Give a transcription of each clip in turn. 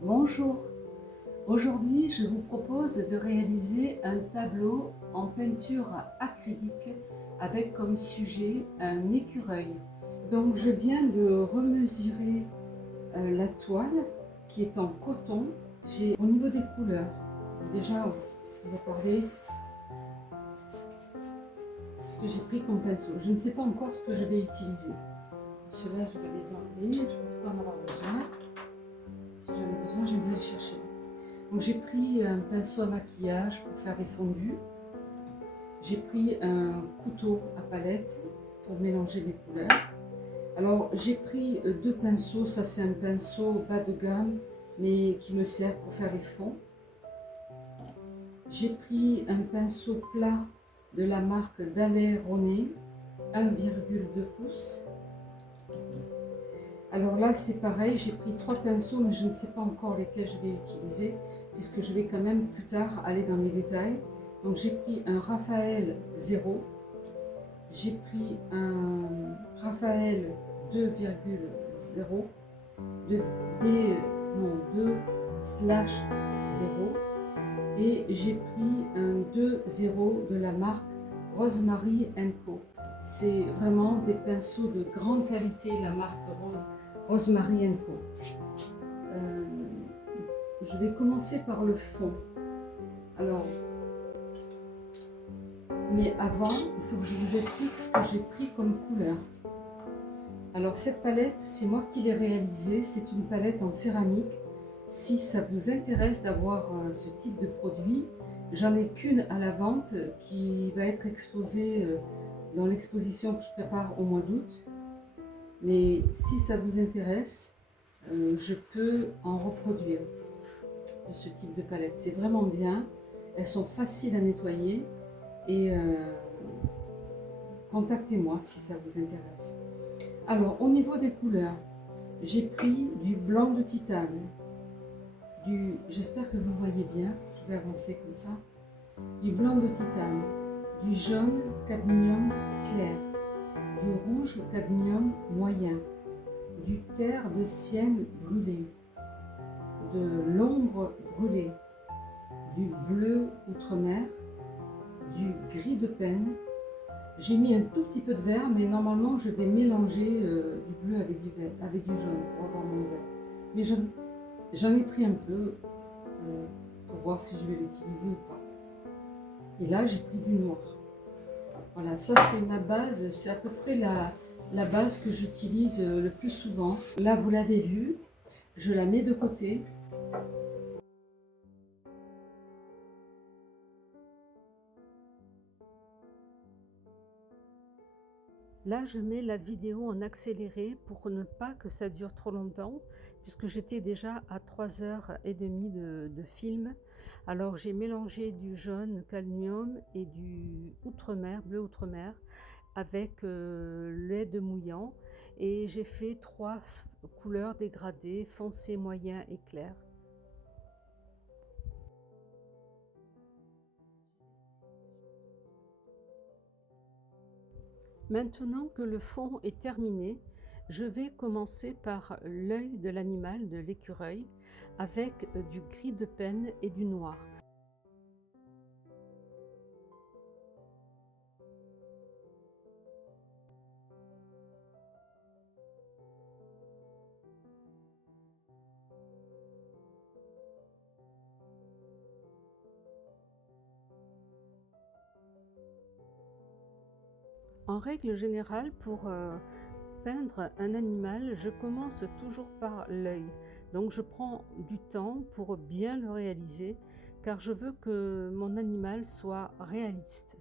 Bonjour, aujourd'hui je vous propose de réaliser un tableau en peinture acrylique avec comme sujet un écureuil. Donc je viens de remesurer la toile qui est en coton. Au niveau des couleurs, déjà on va parler de ce que j'ai pris comme pinceau. Je ne sais pas encore ce que je vais utiliser. Ceux-là je vais les enlever, je ne pense pas en avoir besoin. Si j'en ai besoin, je vais les chercher. Donc j'ai pris un pinceau à maquillage pour faire les fondus. J'ai pris un couteau à palette pour mélanger les couleurs. Alors j'ai pris deux pinceaux, ça c'est un pinceau bas de gamme mais qui me sert pour faire les fonds. J'ai pris un pinceau plat de la marque Daler Ronet, 1,2 pouces. Alors là c'est pareil, j'ai pris trois pinceaux mais je ne sais pas encore lesquels je vais utiliser puisque je vais quand même plus tard aller dans les détails. Donc j'ai pris un Raphaël 0, j'ai pris un Raphaël 2,0, 2/0 et j'ai pris un 2,0 de la marque Rosemary Co. C'est vraiment des pinceaux de grande qualité, la marque Rosemary Co. Je vais commencer par le fond. Alors, mais avant, il faut que je vous explique ce que j'ai pris comme couleur. Alors cette palette, c'est moi qui l'ai réalisée, c'est une palette en céramique. Si ça vous intéresse d'avoir ce type de produit, j'en ai qu'une à la vente qui va être exposée dans l'exposition que je prépare au mois d'août. Mais si ça vous intéresse, je peux en reproduire de ce type de palette. C'est vraiment bien, elles sont faciles à nettoyer et contactez-moi si ça vous intéresse. Alors, au niveau des couleurs, j'ai pris du blanc de titane, j'espère que vous voyez bien, je vais avancer comme ça, du blanc de titane, du jaune cadmium clair, du rouge cadmium moyen, du terre de sienne brûlé, de l'ombre brûlée, du bleu outre-mer, du gris de penne. J'ai mis un tout petit peu de vert, mais normalement je vais mélanger du bleu avec du vert, avec du jaune pour avoir mon vert. Mais j'en ai pris un peu pour voir si je vais l'utiliser ou pas. Et là j'ai pris du noir. Voilà, ça c'est ma base, c'est à peu près la base que j'utilise le plus souvent. Là vous l'avez vu, je la mets de côté. Là, je mets la vidéo en accéléré pour ne pas que ça dure trop longtemps, puisque j'étais déjà à 3h30 de film. Alors, j'ai mélangé du jaune cadmium et du outremer, bleu outremer, avec l'aide mouillant. Et j'ai fait trois couleurs dégradées, foncé, moyen et clair. Maintenant que le fond est terminé, je vais commencer par l'œil de l'animal, de l'écureuil, avec du gris de penne et du noir. En règle générale, pour peindre un animal, je commence toujours par l'œil. Donc je prends du temps pour bien le réaliser, car je veux que mon animal soit réaliste.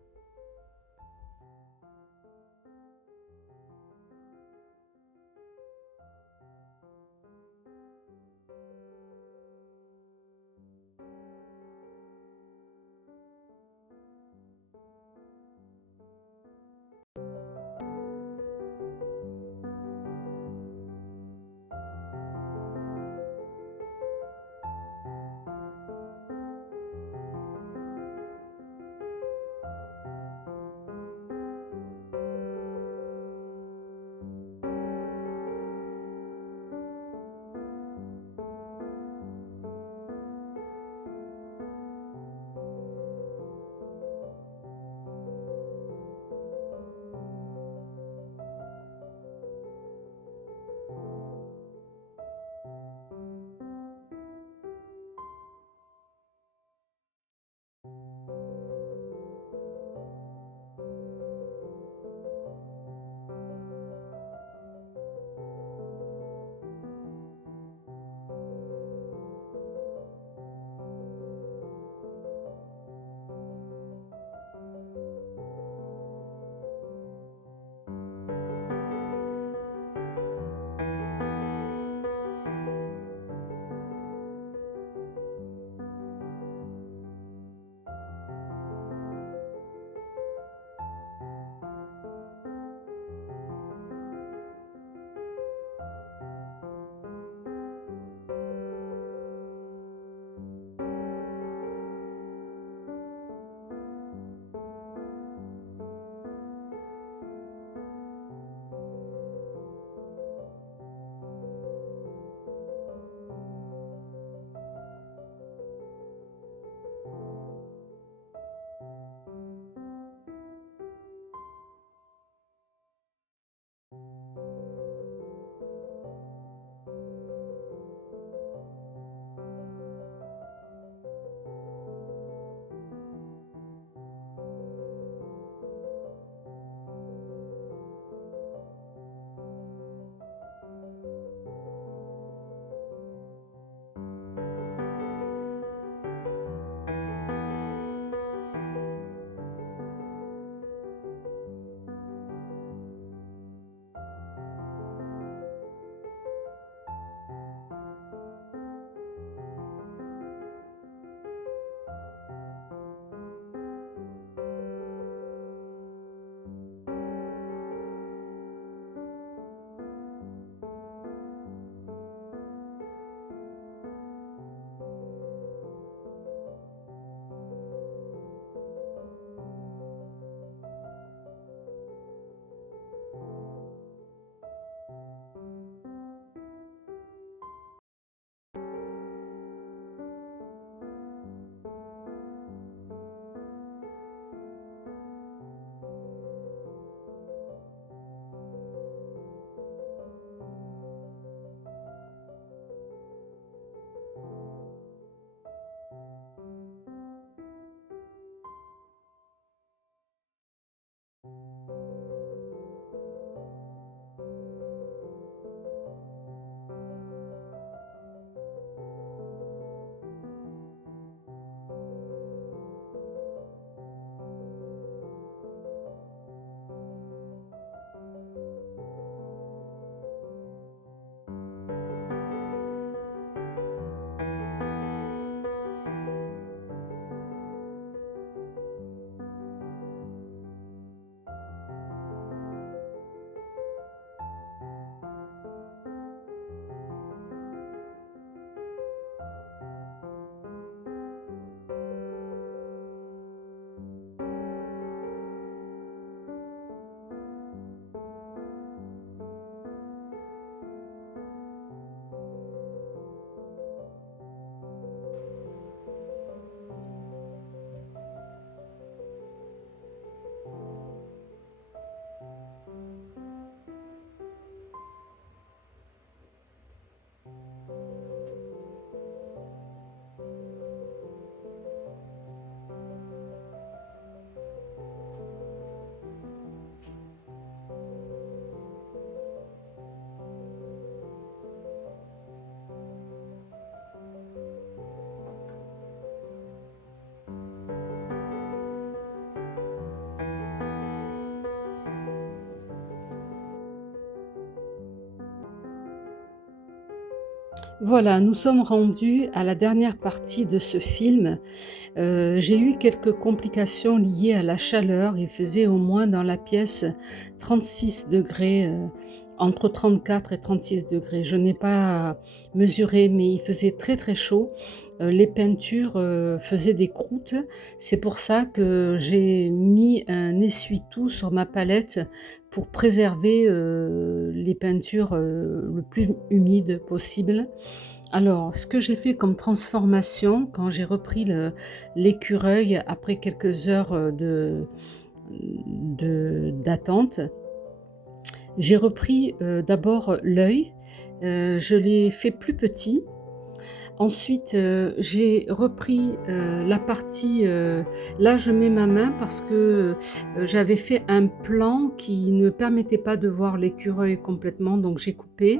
Voilà, nous sommes rendus à la dernière partie de ce film. J'ai eu quelques complications liées à la chaleur. Il faisait au moins dans la pièce 36 degrés, entre 34 et 36 degrés. Je n'ai pas mesuré, mais il faisait très très chaud. Les peintures faisaient des croûtes. C'est pour ça que j'ai mis un essuie-tout sur ma palette pour préserver les peintures le plus humides possible. Alors, ce que j'ai fait comme transformation quand j'ai repris l'écureuil après quelques heures d'attente, j'ai repris d'abord l'œil, je l'ai fait plus petit. Ensuite, j'ai repris la partie, là je mets ma main parce que j'avais fait un plan qui ne permettait pas de voir l'écureuil complètement, donc j'ai coupé.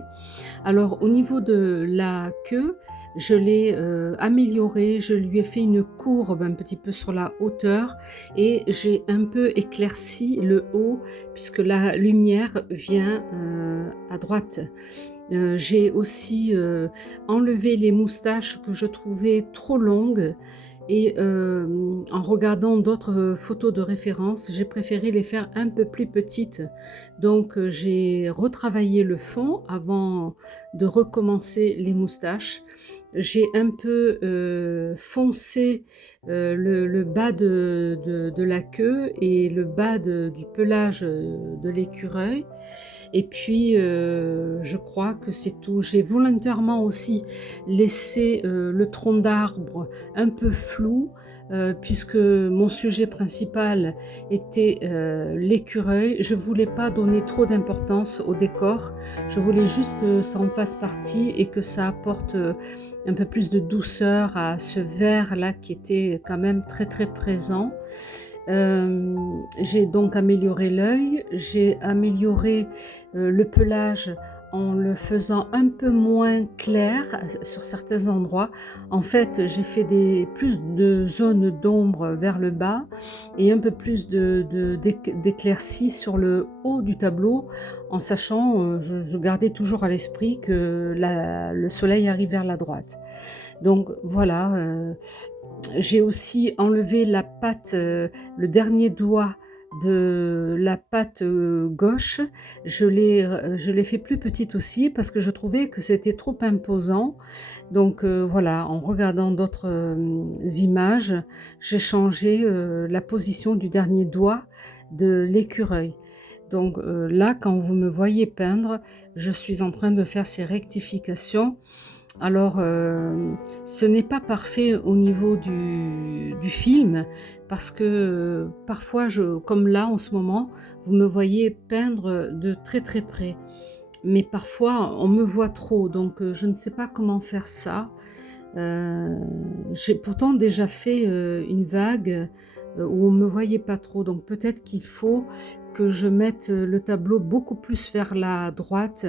Alors au niveau de la queue, je l'ai améliorée, je lui ai fait une courbe un petit peu sur la hauteur et j'ai un peu éclairci le haut puisque la lumière vient à droite. J'ai aussi enlevé les moustaches que je trouvais trop longues et en regardant d'autres photos de référence, j'ai préféré les faire un peu plus petites. Donc j'ai retravaillé le fond avant de recommencer les moustaches. J'ai un peu foncé le bas de la queue et le bas du pelage de l'écureuil. Et puis, je crois que c'est tout. J'ai volontairement aussi laissé le tronc d'arbre un peu flou, puisque mon sujet principal était l'écureuil. Je ne voulais pas donner trop d'importance au décor. Je voulais juste que ça en fasse partie et que ça apporte un peu plus de douceur à ce vert-là qui était quand même très très présent. J'ai donc amélioré l'œil, j'ai amélioré le pelage en le faisant un peu moins clair sur certains endroits. En fait, j'ai fait plus de zones d'ombre vers le bas et un peu plus d'éclaircies sur le haut du tableau, en sachant, je gardais toujours à l'esprit que le soleil arrive vers la droite. Donc voilà, j'ai aussi enlevé la patte, le dernier doigt de la patte gauche. Je l'ai fait plus petite aussi parce que je trouvais que c'était trop imposant. Donc voilà, en regardant d'autres images, j'ai changé la position du dernier doigt de l'écureuil. Donc là, quand vous me voyez peindre, je suis en train de faire ces rectifications. Alors, ce n'est pas parfait au niveau du film parce que parfois, comme là en ce moment, vous me voyez peindre de très très près. Mais parfois, on me voit trop, donc je ne sais pas comment faire ça. J'ai pourtant déjà fait une vague où on ne me voyait pas trop, donc peut-être qu'il faut que je mette le tableau beaucoup plus vers la droite.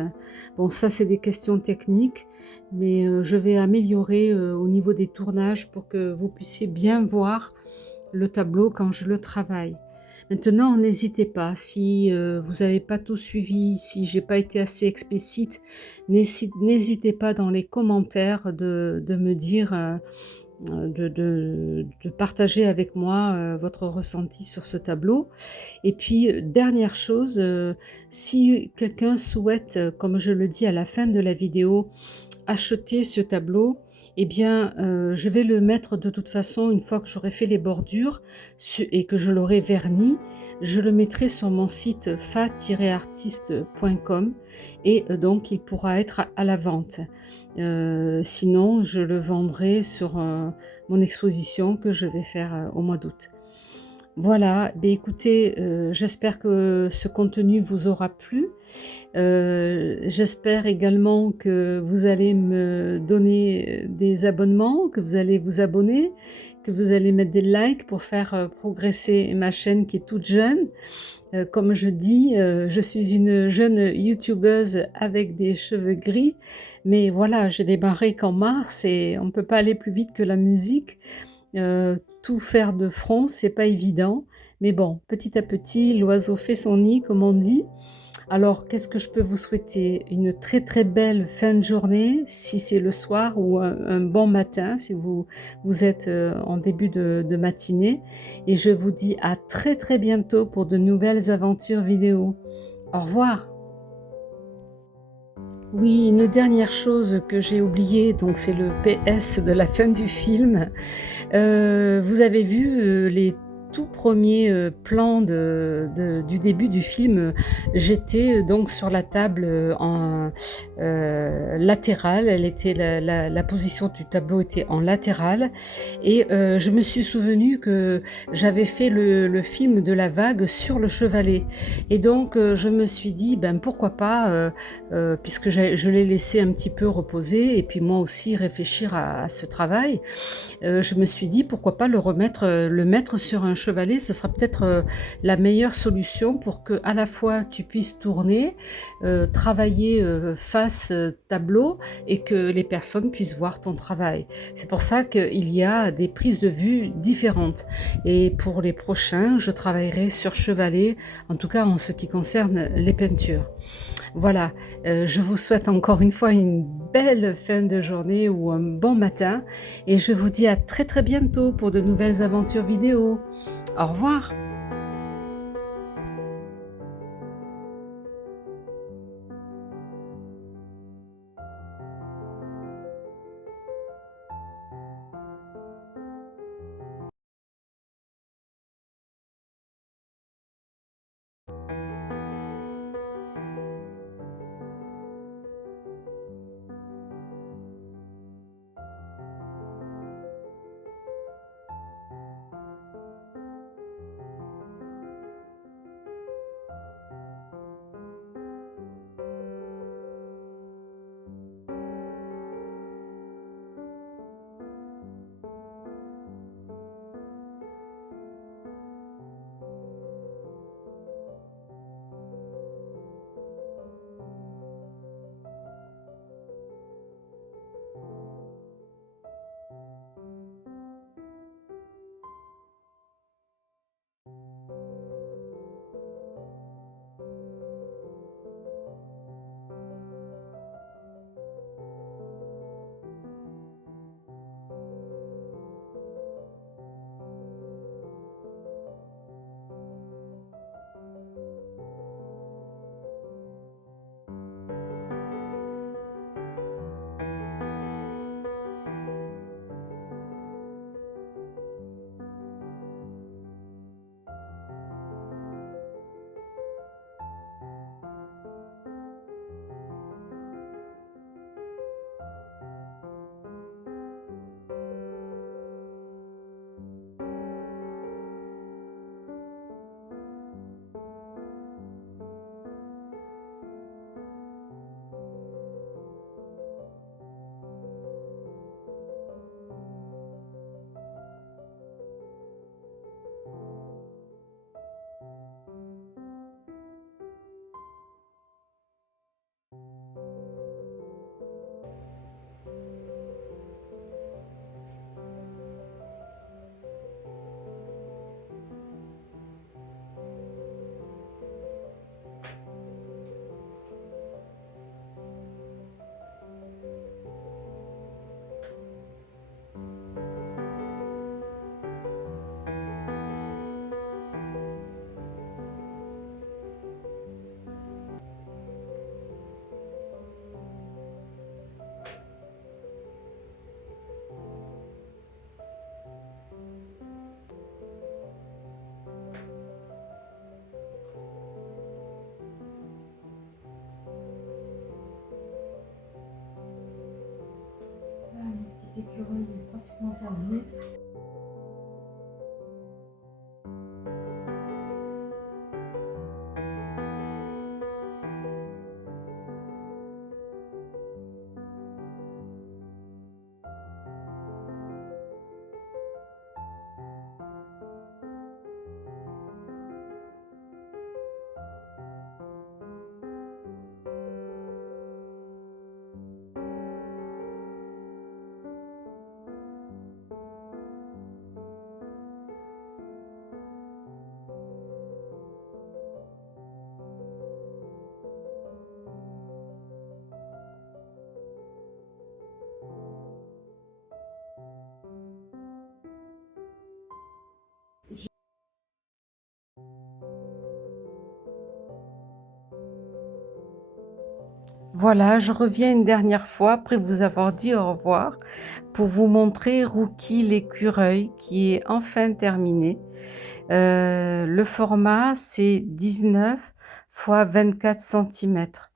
Bon, ça c'est des questions techniques, mais je vais améliorer au niveau des tournages pour que vous puissiez bien voir le tableau quand je le travaille. Maintenant, n'hésitez pas, si vous n'avez pas tout suivi, si j'ai pas été assez explicite, n'hésitez pas dans les commentaires de me dire, de partager avec moi votre ressenti sur ce tableau. Et puis, dernière chose, si quelqu'un souhaite, comme je le dis à la fin de la vidéo, acheter ce tableau, eh bien, je vais le mettre de toute façon une fois que j'aurai fait les bordures et que je l'aurai verni. Je le mettrai sur mon site fa-artiste.com et donc il pourra être à la vente. Sinon, je le vendrai sur mon exposition que je vais faire au mois d'août. Voilà, écoutez, j'espère que ce contenu vous aura plu. J'espère également que vous allez me donner des abonnements, que vous allez vous abonner, que vous allez mettre des likes pour faire progresser ma chaîne qui est toute jeune. Comme je dis, je suis une jeune youtubeuse avec des cheveux gris, mais voilà, j'ai démarré qu'en mars et on ne peut pas aller plus vite que la musique. Tout faire de front, c'est pas évident, mais bon, petit à petit, l'oiseau fait son nid, comme on dit. Alors, qu'est-ce que je peux vous souhaiter? Une très très belle fin de journée, si c'est le soir, ou un bon matin, si vous êtes en début de matinée. Et je vous dis à très très bientôt pour de nouvelles aventures vidéo. Au revoir. Oui, une dernière chose que j'ai oubliée, donc c'est le PS de la fin du film. Vous avez vu, les tout premiers, plans du début du film, j'étais, donc sur la table, en latérale. Elle était la position du tableau était en latérale, et je me suis souvenue que j'avais fait le film de la vague sur le chevalet, et donc je me suis dit: «Ben, pourquoi pas», puisque je l'ai laissé un petit peu reposer et puis moi aussi réfléchir à ce travail. Je me suis dit: «Pourquoi pas le mettre sur un chevalet?» Ce sera peut-être, la meilleure solution pour que à la fois tu puisses tourner, travailler, face, tableau, et que les personnes puissent voir ton travail. C'est pour ça qu'il y a des prises de vue différentes, et pour les prochains, je travaillerai sur chevalet, en tout cas en ce qui concerne les peintures. Voilà, je vous souhaite encore une fois une belle fin de journée ou un bon matin, et je vous dis à très très bientôt pour de nouvelles aventures vidéo. Au revoir. Ah, mon petit écureuil est pratiquement terminé. Voilà, je reviens une dernière fois après vous avoir dit au revoir pour vous montrer Rookie l'écureuil qui est enfin terminé. Le format, c'est 19 x 24 centimètres.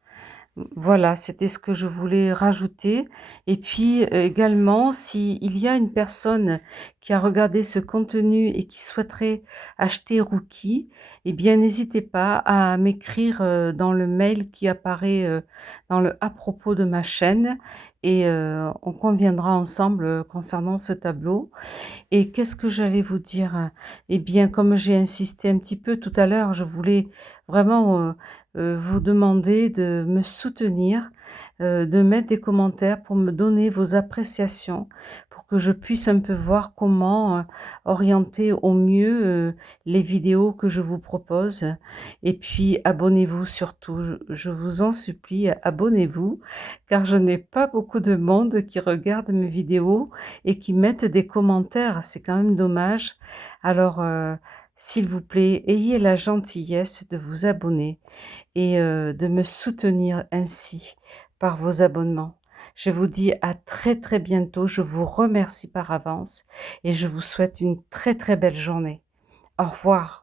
Voilà, c'était ce que je voulais rajouter. Et puis également, s'il y a une personne qui a regardé ce contenu et qui souhaiterait acheter Rookie, eh bien n'hésitez pas à m'écrire dans le mail qui apparaît dans le à propos de ma chaîne et on conviendra ensemble concernant ce tableau. Et qu'est-ce que j'allais vous dire? Eh bien, comme j'ai insisté un petit peu tout à l'heure, je voulais vraiment vous demander de me soutenir, de mettre des commentaires pour me donner vos appréciations, pour que je puisse un peu voir comment orienter au mieux les vidéos que je vous propose. Et puis, abonnez-vous surtout, je vous en supplie, abonnez-vous, car je n'ai pas beaucoup de monde qui regarde mes vidéos et qui mettent des commentaires, c'est quand même dommage. Alors, s'il vous plaît, ayez la gentillesse de vous abonner et de me soutenir ainsi par vos abonnements. Je vous dis à très très bientôt, je vous remercie par avance et je vous souhaite une très très belle journée. Au revoir.